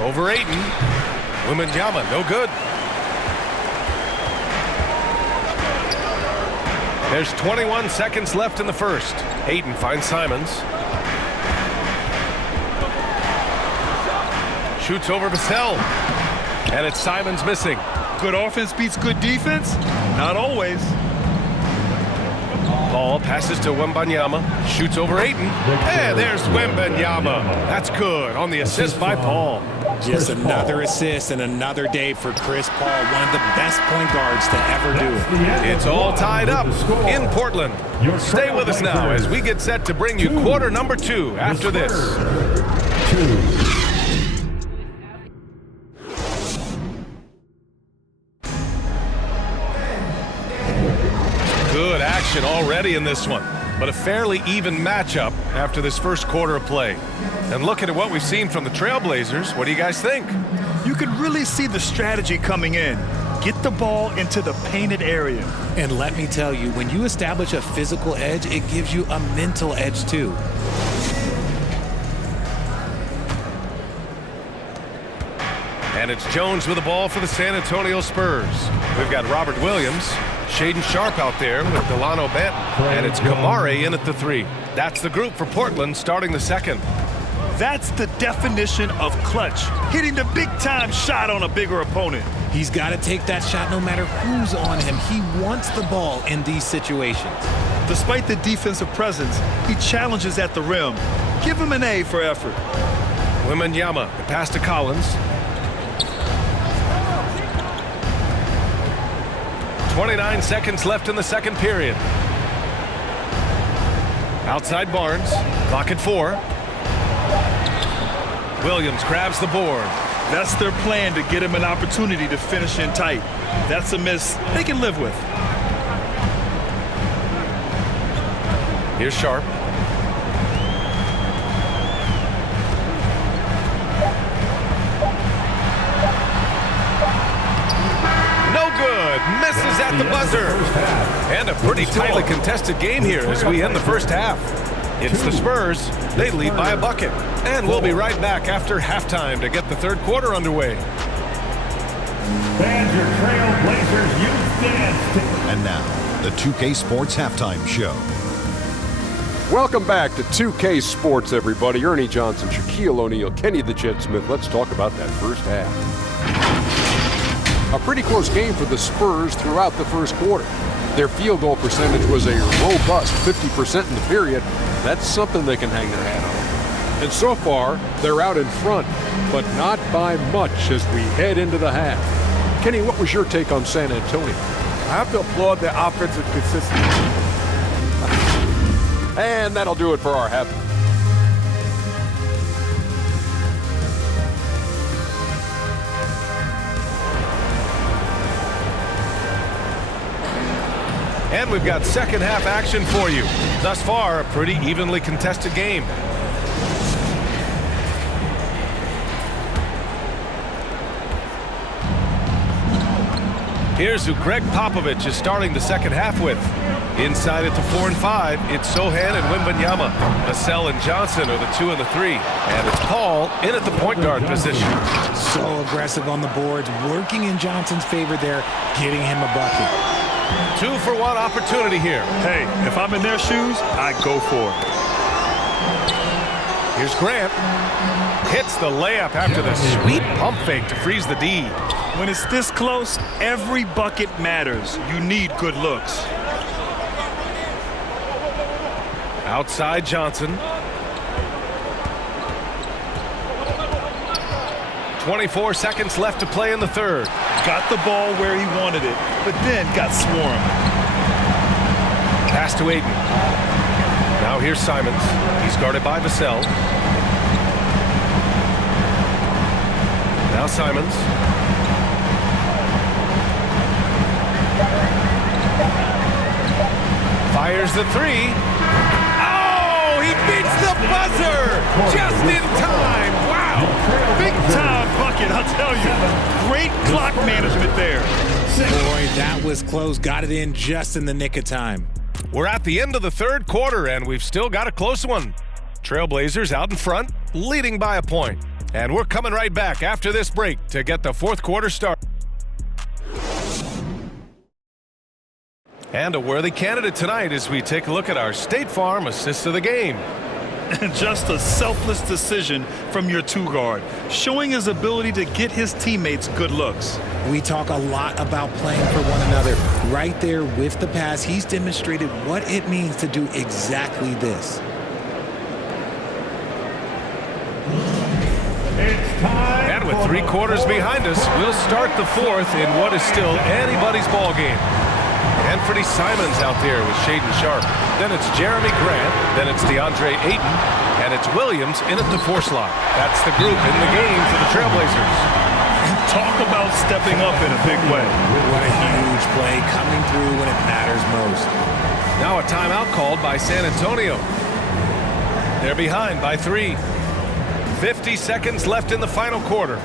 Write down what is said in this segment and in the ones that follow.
Over Ayton. Wembanyama, no good. There's 21 seconds left in the first. Ayton finds Simons. Shoots over Vassell. And it's Simons missing. Good offense beats good defense? Not always. Ball passes to Wembanyama. Shoots over Ayton. And there's Wembanyama. That's good on the assist by Paul. Just another assist and another day for Chris Paul, one of the best point guards to ever do it. It's all tied up in Portland. Stay with us now as we get set to bring you quarter number 2 after this. Good action already in this one, but a fairly even matchup after this first quarter of play. And looking at what we've seen from the Trailblazers, what do you guys think? You can really see the strategy coming in. Get the ball into the painted area. And let me tell you, when you establish a physical edge, it gives you a mental edge too. And it's Jones with the ball for the San Antonio Spurs. We've got Robert Williams, Shaedon Sharpe out there with Delano Banton, and it's Kamari in at the 3. That's the group for Portland starting the second. That's the definition of clutch. Hitting the big-time shot on a bigger opponent. He's got to take that shot no matter who's on him. He wants the ball in these situations. Despite the defensive presence, he challenges at the rim. Give him an A for effort. Wembanyama, the pass to Collins. 29 seconds left in the second period. Outside Barnes, clock at 4. Williams grabs the board. That's their plan, to get him an opportunity to finish in tight. That's a miss they can live with. Here's Sharpe. No good. Misses at the buzzer. And a pretty tightly contested game here as we end the first half. It's the Spurs. They lead by a bucket. And we'll be right back after halftime to get the third quarter underway. Fans, your Trailblazers youth dance. And now, the 2K Sports Halftime Show. Welcome back to 2K Sports, everybody. Ernie Johnson, Shaquille O'Neal, Kenny the Jet Smith. Let's talk about that first half. A pretty close game for the Spurs throughout the first quarter. Their field goal percentage was a robust 50% in the period. That's something they can hang their hat on. And so far, they're out in front, but not by much as we head into the half. Kenny, what was your take on San Antonio? I have to applaud their offensive consistency. And that'll do it for our half. And we've got second half action for you. Thus far, a pretty evenly contested game. Here's who Greg Popovich is starting the second half with. Inside at the 4 and 5, it's Sohan and Wembanyama. Vassell and Johnson are the 2 and the 3. And it's Paul in at the point guard position. So aggressive on the boards, working in Johnson's favor there, getting him a bucket. 2-for-1 opportunity here. Hey, if I'm in their shoes, I go for it. Here's Grant. Hits the layup after the sweet pump fake to freeze the D. When it's this close, every bucket matters. You need good looks. Outside Johnson. 24 seconds left to play in the third. Got the ball where he wanted it, but then got swarmed. Pass to Ayton. Now here's Simons. He's guarded by Vassell. Now Simons. Fires the 3. Oh, he beats the buzzer just in time. Wow. Big time bucket, I'll tell you. Great clock management there. Boy, that was close. Got it in just in the nick of time. We're at the end of the third quarter, and we've still got a close one. Trailblazers out in front, leading by a point. And we're coming right back after this break to get the fourth quarter started. And a worthy candidate tonight as we take a look at our State Farm assist of the game. Just a selfless decision from your two-guard, showing his ability to get his teammates good looks. We talk a lot about playing for one another. Right there with the pass, he's demonstrated what it means to do exactly this. And with 3 quarters behind us, we'll start the fourth in what is still anybody's ball game. Anthony Simons out there with Shaden Sharp. Then it's Jeremy Grant. Then it's DeAndre Ayton. And it's Williams in at the 4 slot. That's the group in the game for the Trailblazers. Talk about stepping up in a big way. What a huge play coming through when it matters most. Now a timeout called by San Antonio. They're behind by 3. 50 seconds left in the final quarter.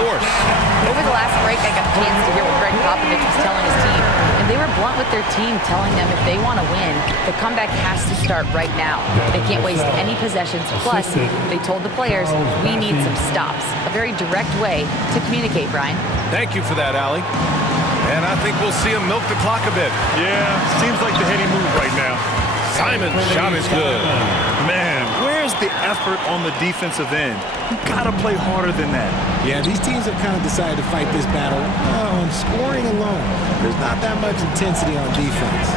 Over the last break, I got a chance to hear what Greg Popovich was telling his team. And they were blunt with their team, telling them if they want to win, the comeback has to start right now. They can't waste any possessions. Plus, they told the players, we need some stops. A very direct way to communicate, Brian. Thank you for that, Allie. And I think we'll see him milk the clock a bit. Yeah, seems like the heady move right now. Simon's shot is good. Man, where's the effort on the defensive end? You gotta play harder than that. Yeah, these teams have kind of decided to fight this battle on scoring alone. There's not that much intensity on defense.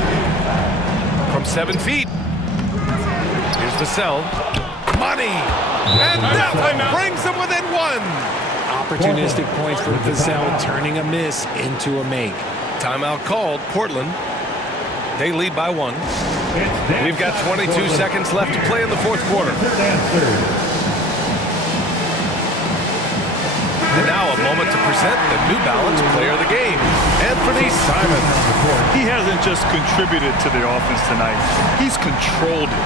From 7 feet. Here's the cell. Money! And that one brings them within 1. Opportunistic points for Vassell, turning a miss into a make. Timeout called. Portland. They lead by 1. We've got 22 seconds left to play in the fourth quarter. And now a moment to present the New Balance Player of the Game, Anthony Simons. He hasn't just contributed to the offense tonight. He's controlled it,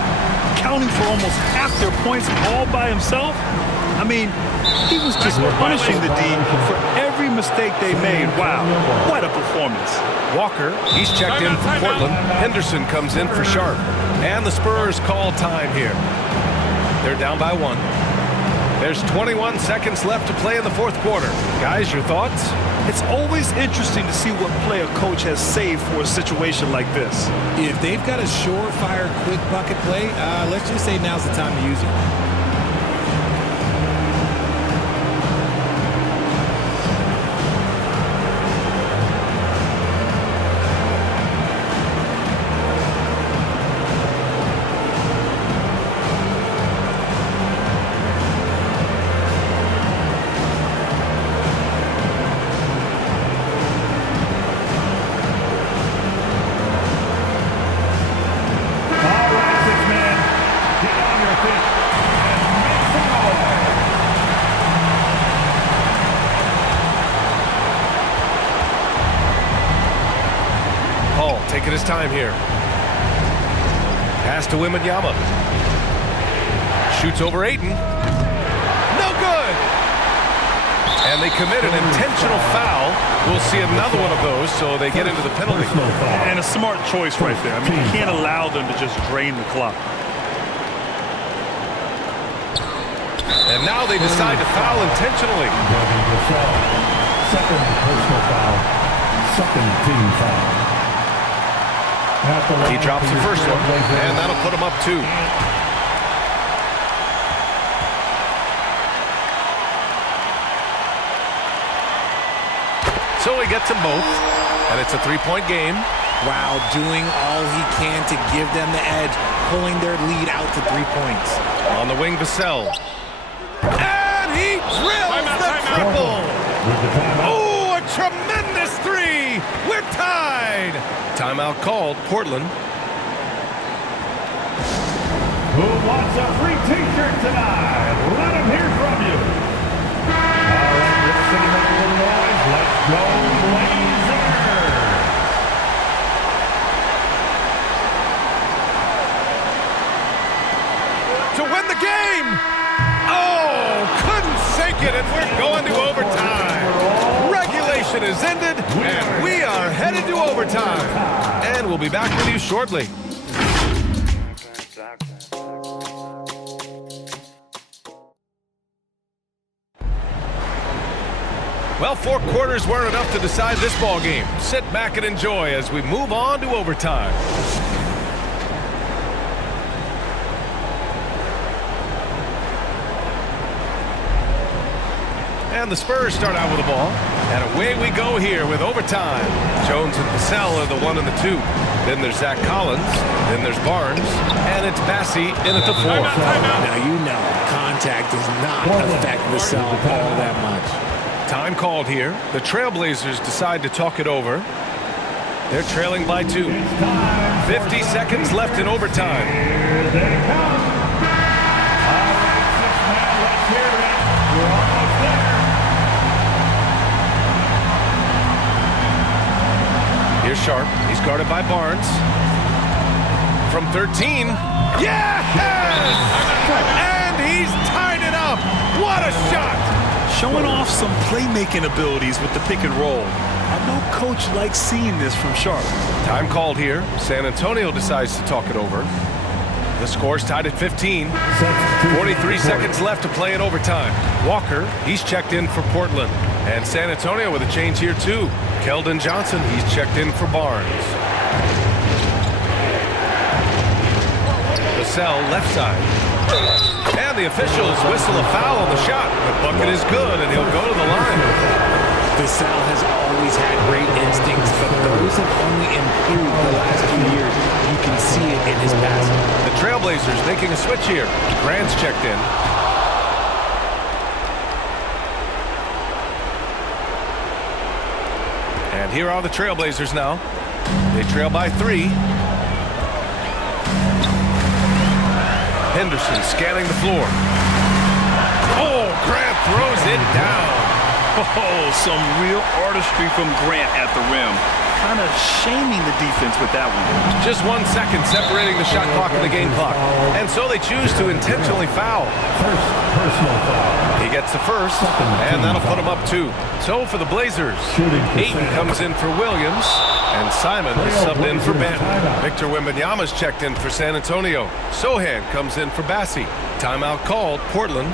accounting for almost half their points all by himself. I mean, he was just punishing the D for every mistake they made. Wow, what a performance. Walker, he's checked in for Portland. Henderson comes in for Sharp. And the Spurs call time here. They're down by 1. There's 21 seconds left to play in the fourth quarter. Guys, your thoughts? It's always interesting to see what play a coach has saved for a situation like this. If they've got a surefire, quick bucket play, let's just say now's the time to use it. Taking his time here. Pass to Wembanyama. Shoots over Ayton. No good! And they commit an intentional foul. We'll see another one of those, so they get into the penalty. And a smart choice right there. I mean, you can't allow them to just drain the clock. And now they decide to foul intentionally. Second personal foul. Second team foul. He drops the first one, and that'll put him up 2. So he gets them both, and it's a 3-point game. while doing all he can to give them the edge, pulling their lead out to 3 points. On the wing, Vassell. And he drills the triple. Oh, a tremendous three. We're tied. Timeout called, Portland. Who wants a free t-shirt tonight? Let them hear from you. All right, let's see them make a little noise. Let's go Blazers. To win the game. Oh, couldn't sink it, and we're going to overtime. Regulation is ended, and we are headed to overtime. And we'll be back with you shortly. Well, 4 quarters weren't enough to decide this ball game. Sit back and enjoy as we move on to overtime. And the Spurs start out with the ball. And away we go here with overtime. Jones and Vassell are the 1 and the 2. Then there's Zach Collins. Then there's Barnes. And it's Bassey in at the 4. Now you know contact does not affect Vassell all that much. Time called here. The Trailblazers decide to talk it over. They're trailing by 2. 50 seconds left in overtime. Here they come. All right, 6 man, let's hear it. We're almost there. Here's Sharp. He's guarded by Barnes. From 13. Yes! And he's tied it up. What a shot! Showing off some playmaking abilities with the pick and roll. I know Coach likes seeing this from Sharp. Time called here. San Antonio decides to talk it over. The score's tied at 15. 43 seconds left to play in overtime. Walker, he's checked in for Portland. And San Antonio with a change here too. Keldon Johnson, he's checked in for Barnes. Vassell left side. And the officials whistle a foul on the shot. The bucket is good, and he'll go to the line. Vassell has always had great instincts, but those have only improved the last few years. You can see it in his passing. The Trailblazers making a switch here. Grant's checked in. And here are the Trailblazers now. They trail by 3. Henderson scanning the floor. Oh, Grant throws it down. Oh, some real artistry from Grant at the rim. Kind of shaming the defense with that one. Just 1 second separating the shot clock and the game clock. And so they choose to intentionally foul. First personal foul. He gets the first, and that'll put him up 2. So for the Blazers, Ayton comes in for Williams, and Simon is subbed in for Benton. Victor Wembanyama's checked in for San Antonio. Sohan comes in for Bassey. Timeout called, Portland.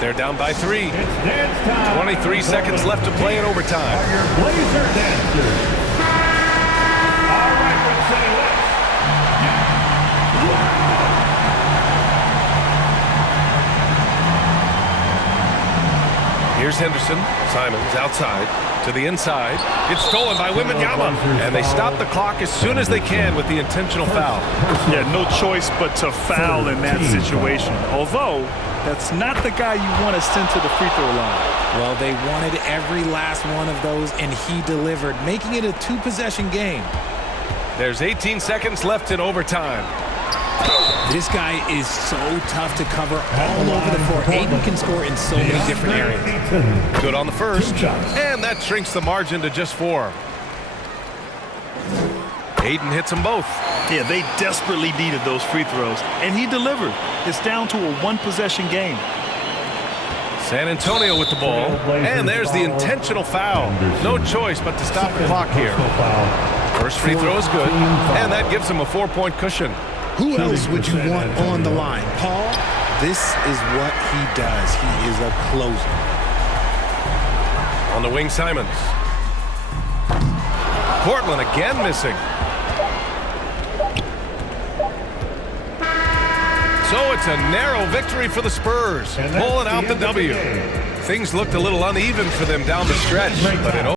They're down by 3. 23 seconds left to play in overtime. Your Blazer dancers. All right, Red City, let's. Here's Henderson. Simon's outside to the inside. It's stolen by Wembanyama, and they stop the clock as soon as they can with the intentional foul. Yeah, no choice but to foul in that situation. Although, that's not the guy you want to send to the free throw line. Well, they wanted every last one of those, and he delivered, making it a 2-possession game. There's 18 seconds left in overtime. This guy is so tough to cover all over the floor. Ayton can score in so many different areas. Good on the first, and that shrinks the margin to just 4. Ayton hits them both. Yeah, they desperately needed those free throws, and he delivered. It's down to a 1-possession game. San Antonio with the ball, and there's the intentional foul. No choice but to stop the clock here. First free throw is good, and that gives them a 4-point cushion. Who else would you want on the line? Paul, this is what he does. He is a closer. On the wing, Simons. Portland again missing. So it's a narrow victory for the Spurs, pulling out the W. Things looked a little uneven for them down the stretch, but in